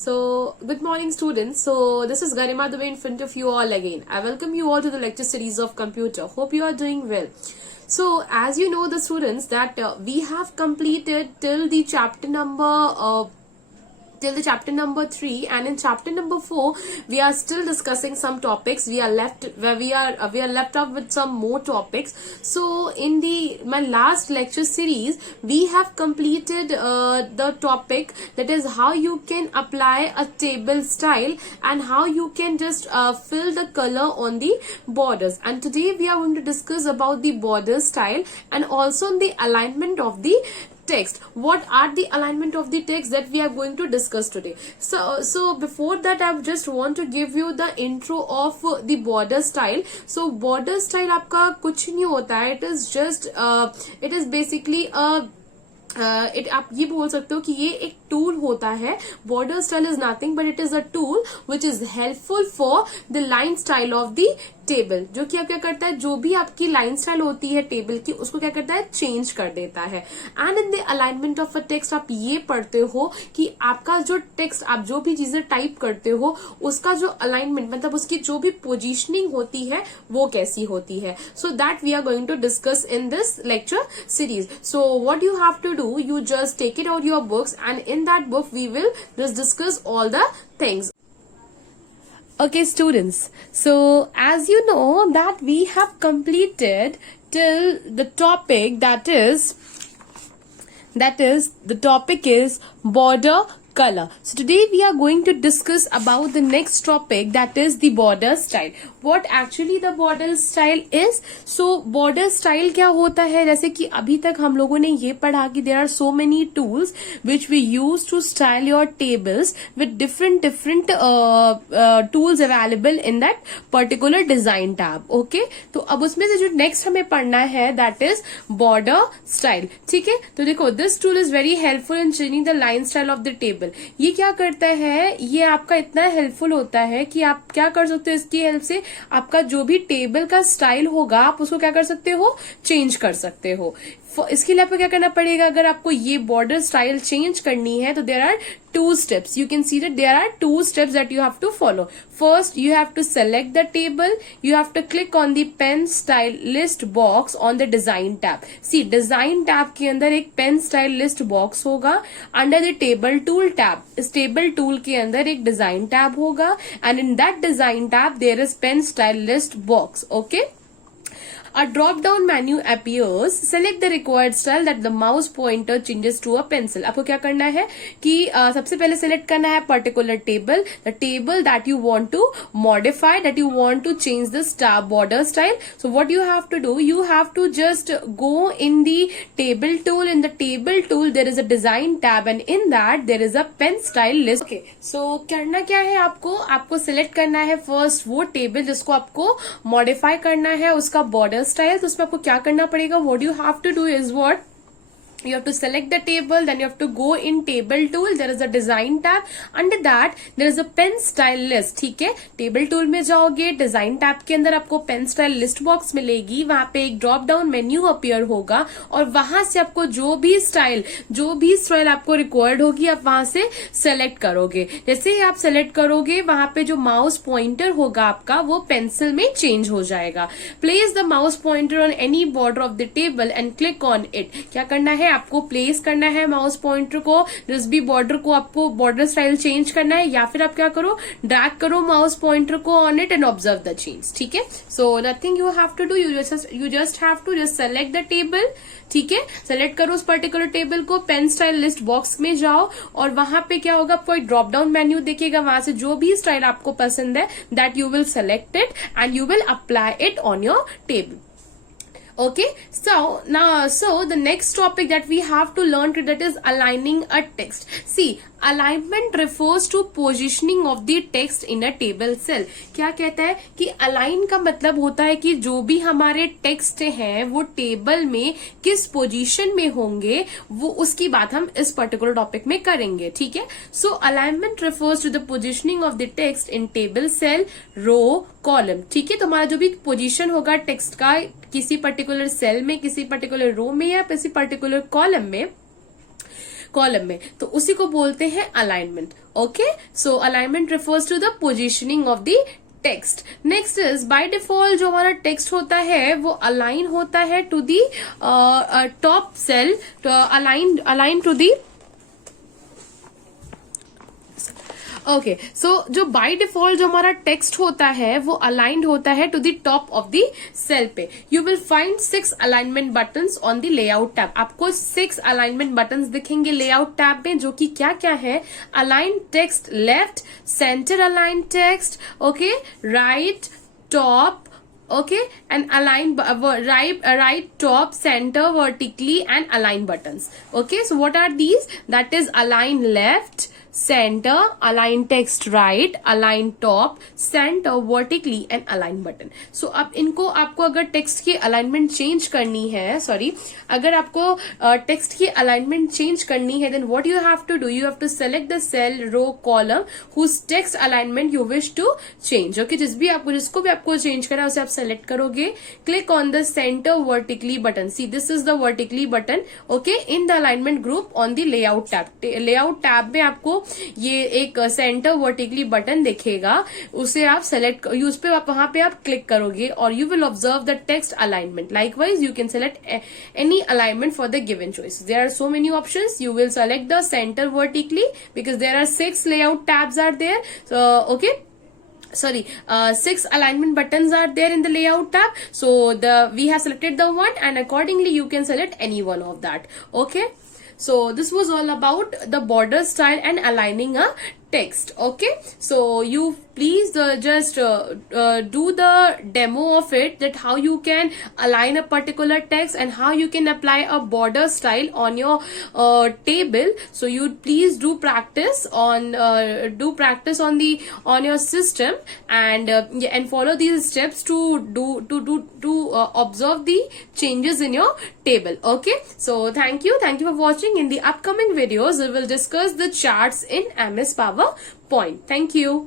So, good morning, students. So, this is Garima Dubey in front of you all again. I welcome you all to the lecture series of computer. Hope you are doing well. So, as you know, the students that we have completed till the chapter number 3, and in chapter number 4 we are still discussing some topics. We are left up with some more topics. So in my last lecture series we have completed the topic, that is how you can apply a table style and how you can just fill the color on the borders. And today we are going to discuss about the border style and also the alignment of the text. What are the alignment of the text that we are going to discuss today? So before that I just want to give you the intro of the border style. So border style आपका कुछ नहीं होता है, it is basically a आप ये बोल सकते हो कि ये एक टूल होता है. Border style is nothing but it is a tool which is helpful for the line style of the table, जो कि आप क्या करता है, जो भी आपकी लाइन स्टाइल होती है टेबल की उसको क्या करता है, चेंज कर देता है. And in the alignment of a text आप ये पढ़ते हो कि आपका जो टेक्स्ट, आप जो भी चीजें टाइप करते हो उसका जो अलाइनमेंट, मतलब उसकी जो भी पोजिशनिंग होती है वो कैसी होती है. So that we are going to discuss in this lecture series. So what you have to do, you just take it out your books, and in that book we will just discuss all the things. Okay students, so as you know that we have completed till the topic that is the topic is border color. So today we are going to discuss about the next topic, that is the border style. What actually the border style is? So border style क्या होता है, जैसे कि अभी तक हम लोगों ने ये पढ़ा कि there are so many tools which we use to style your tables with different tools available in that particular design tab. Okay, तो अब उसमें से जो next हमें पढ़ना है that is border style. ठीक है, तो देखो this tool is very helpful in changing the line style of the table. ये क्या करता है, ये आपका इतना हेल्पफुल होता है कि आप क्या कर सकते हो, इसकी हेल्प से आपका जो भी टेबल का स्टाइल होगा आप उसको क्या कर सकते हो, चेंज कर सकते हो. इसके लिए आपको क्या करना पड़ेगा, अगर आपको ये बॉर्डर स्टाइल चेंज करनी है तो there are 2 steps. You can see that there are 2 steps that you have to follow. First, you have to select the table. You have to click on the pen style list box on the design tab. See, design tab के अंदर एक pen style list box होगा. Under the table tool tab, इस table tool के अंदर एक design tab होगा. And in that design tab, there is pen style list box. Okay. A drop-down menu appears. Select the required style that the mouse pointer changes to a pencil. आपको क्या करना है कि सबसे पहले select करना है particular table, the table that you want to modify, that you want to change the border style. So what you have to do, you have to just go in the table tool. In the table tool there is a design tab, and in that there is a pen style list. Okay, so करना क्या है, आपको select करना है first वो table जिसको आपको modify करना है, उसका border style. तो उसमें आपको क्या करना पड़ेगा, what you have to do is what you have to select the table, then you have to go in table tool, there is a design tab, under that there is a pen style list. ठीक है, table tool में जाओगे, design tab के अंदर आपको pen style list box मिलेगी, वहां पे एक ड्रॉप डाउन मेन्यू अपीयर होगा और वहां से आपको जो भी स्टाइल आपको रिक्वायर्ड होगी आप वहां से सेलेक्ट करोगे. जैसे ही आप सेलेक्ट करोगे वहां पे जो माउस पॉइंटर होगा आपका वो पेंसिल में चेंज हो जाएगा. Place the mouse pointer on any border of the table and click on it. क्या करना है, आपको प्लेस करना है माउस पॉइंटर को, जिस भी बॉर्डर को आपको बॉर्डर स्टाइल चेंज करना है, या फिर आप क्या करो, ड्रैग करो माउस पॉइंटर को on it and observe the change. ठीक है, so nothing you have to do, you just have to just select the table. ठीक है, सेलेक्ट करो उस पर्टिकुलर टेबल को, पेन स्टाइल लिस्ट बॉक्स में जाओ और वहां पे क्या होगा, आपको एक ड्रॉप डाउन मेन्यू दिखेगा, वहां से जो भी स्टाइल आपको पसंद है that you will select it and you will apply it on your table. Okay, so the next topic that we have to learn today, that is aligning a text. See, alignment refers to positioning of the text in a table cell. क्या कहता है कि align का मतलब होता है कि जो भी हमारे टेक्स्ट हैं वो टेबल में किस पोजीशन में होंगे, वो उसकी बात हम इस पर्टिकुलर टॉपिक में करेंगे. ठीक है, सो alignment refers to the positioning of the text in table cell, row, column. ठीक है, तो हमारा जो भी पोजीशन होगा टेक्स्ट का किसी पर्टिकुलर सेल में, किसी पर्टिकुलर रो में या किसी पर्टिकुलर कॉलम में, कॉलम में, तो उसी को बोलते हैं alignment. Okay, so alignment refers to the positioning of the text. Next is by default जो हमारा टेक्स्ट होता है वो अलाइन होता है to the top cell, align to the. Okay, so जो बाय डिफॉल्ट जो हमारा टेक्स्ट होता है वो अलाइंड होता है to the top of the cell पे. You will find 6 alignment buttons on the layout tab. आपको 6 अलाइनमेंट बटन्स दिखेंगे लेआउट टैब में, जो कि क्या क्या है? Align text left, center align text, okay, right, top, okay, and align right top, center, vertically, and align buttons. Okay, so what are these? That is align left, center, align text right, align top, center, vertically, and align button. So अब इनको आपको अगर टेक्स्ट की alignment change करनी है, सॉरी, अगर आपको टेक्स्ट की अलाइनमेंट चेंज करनी है, then what you have to do, you have to select the cell, row, column whose text alignment you wish to change. Okay, जिसको भी आपको चेंज करा उसे आप सेलेक्ट करोगे. Click on the centre vertically button. See, this is the vertically button. Okay, in the alignment group on the layout tab. Layout tab में आपको ये एक सेंटर वर्टिकली बटन दिखेगा, उसे आप सेलेक्ट, उस पे आप वहां पे आप क्लिक करोगे और you will observe the text alignment. Likewise you can select any alignment for the given choice. There are so many options. You will select the centre vertically because there are 6 layout tabs are there. So okay, sorry, 6 alignment buttons are there in the layout tab. So we have selected the one, and accordingly you can select any one of that. Okay, so this was all about the border style and aligning a text. Okay, so you please just do the demo of it, that how you can align a particular text and how you can apply a border style on your table. So you please do practice on on your system, and follow these steps to observe the changes in your table. Okay, so thank you for watching. In the upcoming videos we will discuss the charts in MS PowerPoint. Thank you.